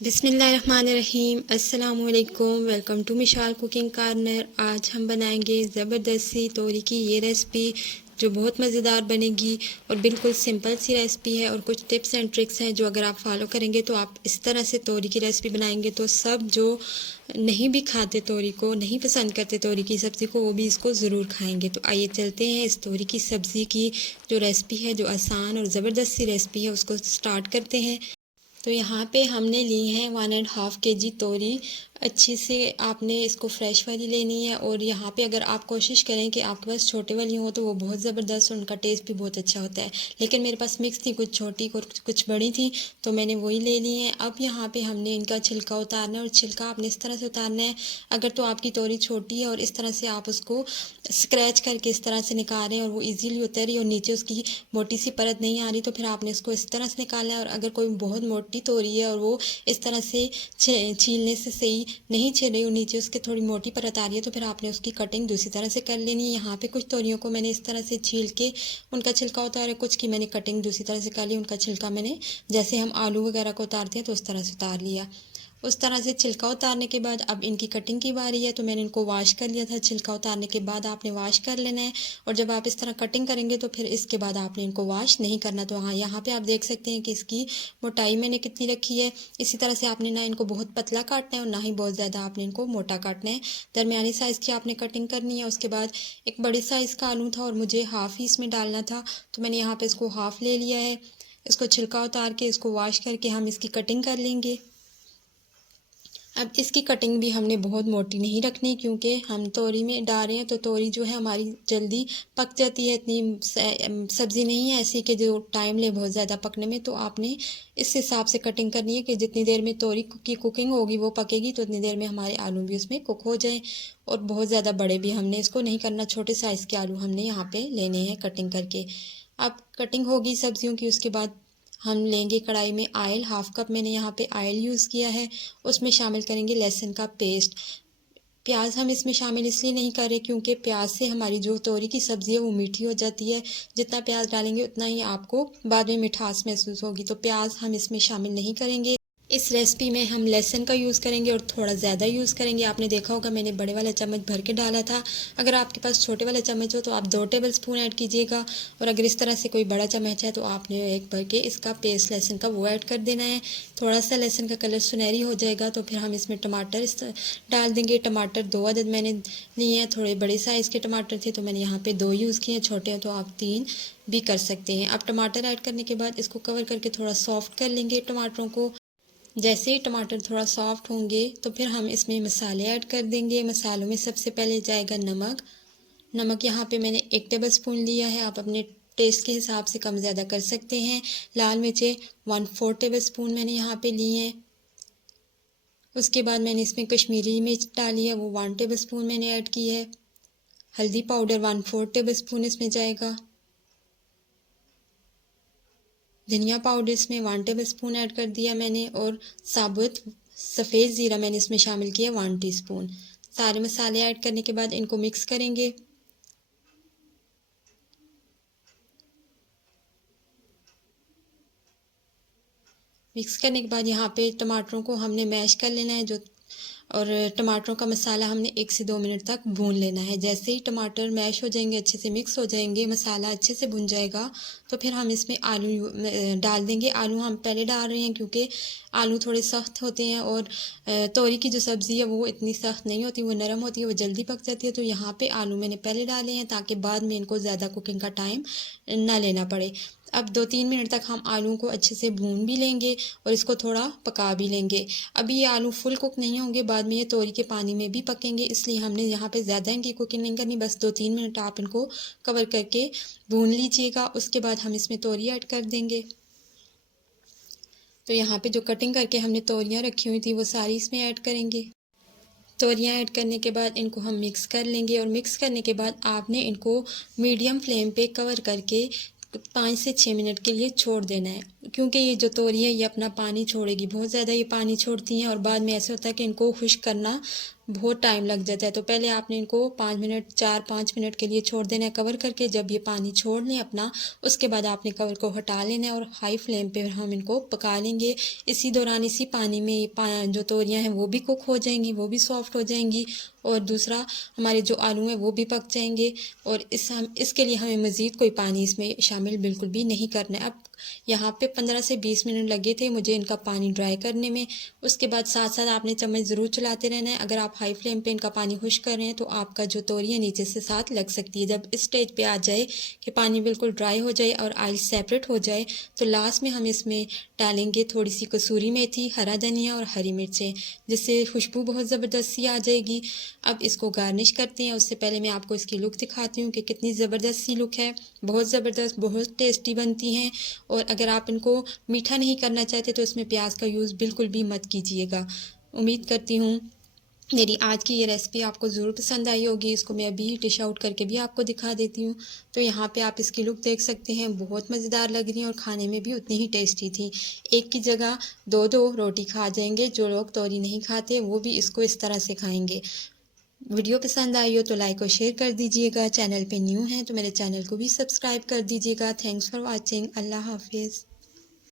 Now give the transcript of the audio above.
बिस्मिल्लाहिर्रहमानिर्रहीम। अस्सलाम वालेकुम। Welcome to Mishal cooking corner. आज हम बनाएंगे ज़बरदस्त सी तोरी की ये रेसिपी जो बहुत मज़ेदार बनेगी और बिल्कुल सिंपल सी रेसिपी है और कुछ टिप्स एंड ट्रिक्स हैं जो अगर आप फॉलो करेंगे तो आप इस तरह से तोरी की रेसिपी बनाएंगे तो सब जो नहीं भी खाते तोरी को, नहीं पसंद करते तोरी की सब्ज़ी को, वो भी इसको ज़रूर खाएंगे। तो आइए चलते हैं इस तोरी की सब्ज़ी की जो रेसिपी है, जो आसान और ज़बरदस्त सी रेसिपी है, उसको स्टार्ट करते हैं। तो यहाँ पे हमने ली है 1.5 kg तोरी। अच्छी से आपने इसको फ्रेश वाली लेनी है। और यहाँ पे अगर आप कोशिश करें कि आपके पास छोटे वाली हो तो वो बहुत ज़बरदस्त, उनका टेस्ट भी बहुत अच्छा होता है। लेकिन मेरे पास मिक्स थी, कुछ छोटी और कुछ बड़ी थी, तो मैंने वही ले ली है। अब यहाँ पे हमने इनका छिलका उतारना है और छिलका आपने इस तरह से उतारना है। अगर तो आपकी तोरी छोटी है और इस तरह से आप उसको स्क्रैच करके इस तरह से निकाल रहे हैं और वो ईजीली उतर रही और नीचे उसकी मोटी सी परत नहीं आ रही, तो फिर आपने इसको इस तरह से निकालना है। और अगर कोई बहुत मोटी तोरी है और वो इस तरह से छीलने से सही नहीं छिल रही और नीचे उसके थोड़ी मोटी परत आ रही है, तो फिर आपने उसकी कटिंग दूसरी तरह से कर लेनी है। यहाँ पे कुछ तोरियों को मैंने इस तरह से छील के उनका छिलका उतारा, कुछ की मैंने कटिंग दूसरी तरह से कर ली, उनका छिलका मैंने जैसे हम आलू वगैरह को उतारते हैं तो उस तरह से उतार लिया। उस तरह से छिलका उतारने के बाद अब इनकी कटिंग की बारी है, तो मैंने इनको वॉश कर लिया था। छिलका उतारने के बाद आपने वॉश कर लेना है और जब आप इस तरह कटिंग करेंगे तो फिर इसके बाद आपने इनको वॉश नहीं करना। तो हाँ, यहाँ पे आप देख सकते हैं कि इसकी मोटाई मैंने कितनी रखी है। इसी तरह से आपने ना इनको बहुत पतला काटना है और ना ही बहुत ज़्यादा आपने इनको मोटा काटना है। दरमियानी साइज़ की आपने कटिंग करनी है। उसके बाद एक बड़ी साइज़ का आलू था और मुझे हाफ़ ही इसमें डालना था, तो मैंने यहाँ पर इसको हाफ़ ले लिया है। इसको छिलका उतार के इसको वॉश करके हम इसकी कटिंग कर लेंगे। अब इसकी कटिंग भी हमने बहुत मोटी नहीं रखनी, क्योंकि हम तोरी में डाल रहे हैं तो तोरी जो है हमारी जल्दी पक जाती है। इतनी सब्ज़ी नहीं है ऐसी कि जो टाइम ले बहुत ज़्यादा पकने में। तो आपने इस हिसाब से कटिंग करनी है कि जितनी देर में तोरी की कुकिंग होगी, वो पकेगी, तो उतनी देर में हमारे आलू भी उसमें कुक हो जाए। और बहुत ज़्यादा बड़े भी हमने इसको नहीं करना, छोटे साइज़ के आलू हमने यहाँ पर लेने हैं कटिंग करके। अब कटिंग होगी सब्जियों की, उसके बाद हम लेंगे कढ़ाई में ऑयल। हाफ़ कप मैंने यहाँ पे ऑयल यूज़ किया है। उसमें शामिल करेंगे लहसुन का पेस्ट। प्याज हम इसमें शामिल इसलिए नहीं कर रहे क्योंकि प्याज से हमारी जो तोरी की सब्ज़ी है वो मीठी हो जाती है। जितना प्याज डालेंगे उतना ही आपको बाद में मिठास महसूस होगी, तो प्याज हम इसमें शामिल नहीं करेंगे। इस रेसिपी में हम लहसुन का यूज़ करेंगे और थोड़ा ज़्यादा यूज़ करेंगे। आपने देखा होगा मैंने बड़े वाला चम्मच भर के डाला था। अगर आपके पास छोटे वाला चम्मच हो तो आप 2 टेबलस्पून ऐड कीजिएगा, और अगर इस तरह से कोई बड़ा चम्मच है तो आपने एक भर के इसका पेस्ट लहसुन का वो ऐड कर देना है। थोड़ा सा लहसुन का कलर सुनहरी हो जाएगा तो फिर हम इसमें टमाटर डाल देंगे। टमाटर 2 अदद मैंने लिए हैं। थोड़े बड़े साइज़ के टमाटर थे तो मैंने यहाँ पर 2 यूज़ किए हैं, छोटे हैं तो आप 3 भी कर सकते हैं। अब टमाटर ऐड करने के बाद इसको कवर करके थोड़ा सॉफ्ट कर लेंगे टमाटरों को। जैसे ही टमाटर थोड़ा सॉफ्ट होंगे तो फिर हम इसमें मसाले ऐड कर देंगे। मसालों में सबसे पहले जाएगा नमक। नमक यहाँ पे मैंने 1 टेबलस्पून लिया है, आप अपने टेस्ट के हिसाब से कम ज़्यादा कर सकते हैं। लाल मिर्चें 1/4 टेबलस्पून मैंने यहाँ पे ली हैं। उसके बाद मैंने इसमें कश्मीरी मिर्च डाली है, वो 1 टेबलस्पून मैंने ऐड की है। हल्दी पाउडर 1/4 टेबलस्पून इसमें जाएगा। धनिया पाउडर इसमें 1 टेबलस्पून ऐड कर दिया मैंने। और साबुत सफ़ेद ज़ीरा मैंने इसमें शामिल किया 1 टीस्पून। सारे मसाले ऐड करने के बाद इनको मिक्स करेंगे। मिक्स करने के बाद यहाँ पे टमाटरों को हमने मैश कर लेना है और टमाटरों का मसाला हमने 1 से 2 मिनट तक भून लेना है। जैसे ही टमाटर मैश हो जाएंगे, अच्छे से मिक्स हो जाएंगे, मसाला अच्छे से भुन जाएगा, तो फिर हम इसमें आलू डाल देंगे। आलू हम पहले डाल रहे हैं क्योंकि आलू थोड़े सख्त होते हैं और तोरी की जो सब्ज़ी है वो इतनी सख्त नहीं होती, वो नरम होती है, वो जल्दी पक जाती है। तो यहाँ पे आलू मैंने पहले डाले हैं ताकि बाद में इनको ज़्यादा कुकिंग का टाइम ना लेना पड़े। अब 2-3 मिनट तक हम आलू को अच्छे से भून भी लेंगे और इसको थोड़ा पका भी लेंगे। अभी ये आलू फुल कुक नहीं होंगे, बाद में ये तोरी के पानी में भी पकेंगे, इसलिए हमने यहाँ पे ज़्यादा इनकी कुकिंग नहीं करनी। बस 2-3 मिनट आप इनको कवर करके भून लीजिएगा। उसके बाद हम इसमें तोरी ऐड कर देंगे। तो यहाँ पे जो कटिंग करके हमने तोरियाँ रखी हुई थी वो सारी इसमें ऐड करेंगे। तोरियाँ ऐड करने के बाद इनको हम मिक्स कर लेंगे और मिक्स करने के बाद आपने इनको मीडियम फ्लेम पे कवर करके 5 से 6 मिनट के लिए छोड़ देना है। क्योंकि ये जो तोरी है ये अपना पानी छोड़ेगी, बहुत ज़्यादा ये पानी छोड़ती हैं और बाद में ऐसा होता है कि इनको खुश्क करना बहुत टाइम लग जाता है। तो पहले आपने इनको 5 मिनट 4-5 मिनट के लिए छोड़ देना है कवर करके। जब ये पानी छोड़ लें अपना, उसके बाद आपने कवर को हटा लेना है और हाई फ्लेम पे हम इनको पका लेंगे। इसी दौरान इसी पानी में जो तोरियां हैं वो भी कुक हो जाएंगी, वो भी सॉफ्ट हो जाएंगी और दूसरा हमारे जो आलू हैं वो भी पक जाएंगे। और इसके लिए हमें मज़ीद कोई पानी इसमें शामिल बिल्कुल भी नहीं करना है। अब यहाँ पे 15 से 20 मिनट लगे थे मुझे इनका पानी ड्राई करने में। उसके बाद साथ साथ आपने चम्मच ज़रूर चलाते रहना है। अगर आप हाई फ्लेम पे इनका पानी खुश्क कर रहे हैं तो आपका जो तोरी है नीचे से साथ लग सकती है। जब इस स्टेज पे आ जाए कि पानी बिल्कुल ड्राई हो जाए और ऑयल सेपरेट हो जाए, तो लास्ट में हम इसमें डालेंगे थोड़ी सी कसूरी मेथी, हरा धनिया और हरी मिर्चें, जिससे खुशबू बहुत ज़बरदस्त सी आ जाएगी। अब इसको गार्निश करते हैं। उससे पहले मैं आपको इसकी लुक दिखाती हूँ कि कितनी ज़बरदस्त सी लुक है। बहुत ज़बरदस्त, बहुत टेस्टी बनती हैं। और अगर आप इनको मीठा नहीं करना चाहते तो इसमें प्याज का यूज़ बिल्कुल भी मत कीजिएगा। उम्मीद करती हूँ मेरी आज की ये रेसिपी आपको ज़रूर पसंद आई होगी। इसको मैं अभी डिश आउट करके भी आपको दिखा देती हूँ। तो यहाँ पे आप इसकी लुक देख सकते हैं, बहुत मज़ेदार लग रही हैं और खाने में भी उतनी ही टेस्टी थी। एक की जगह दो दो रोटी खा जाएंगे। जो लोग तोरी नहीं खाते वो भी इसको इस तरह से खाएंगे। वीडियो पसंद आई हो तो लाइक और शेयर कर दीजिएगा। चैनल पे न्यू हैं तो मेरे चैनल को भी सब्सक्राइब कर दीजिएगा। Thanks for watching. अल्लाह हाफिज़।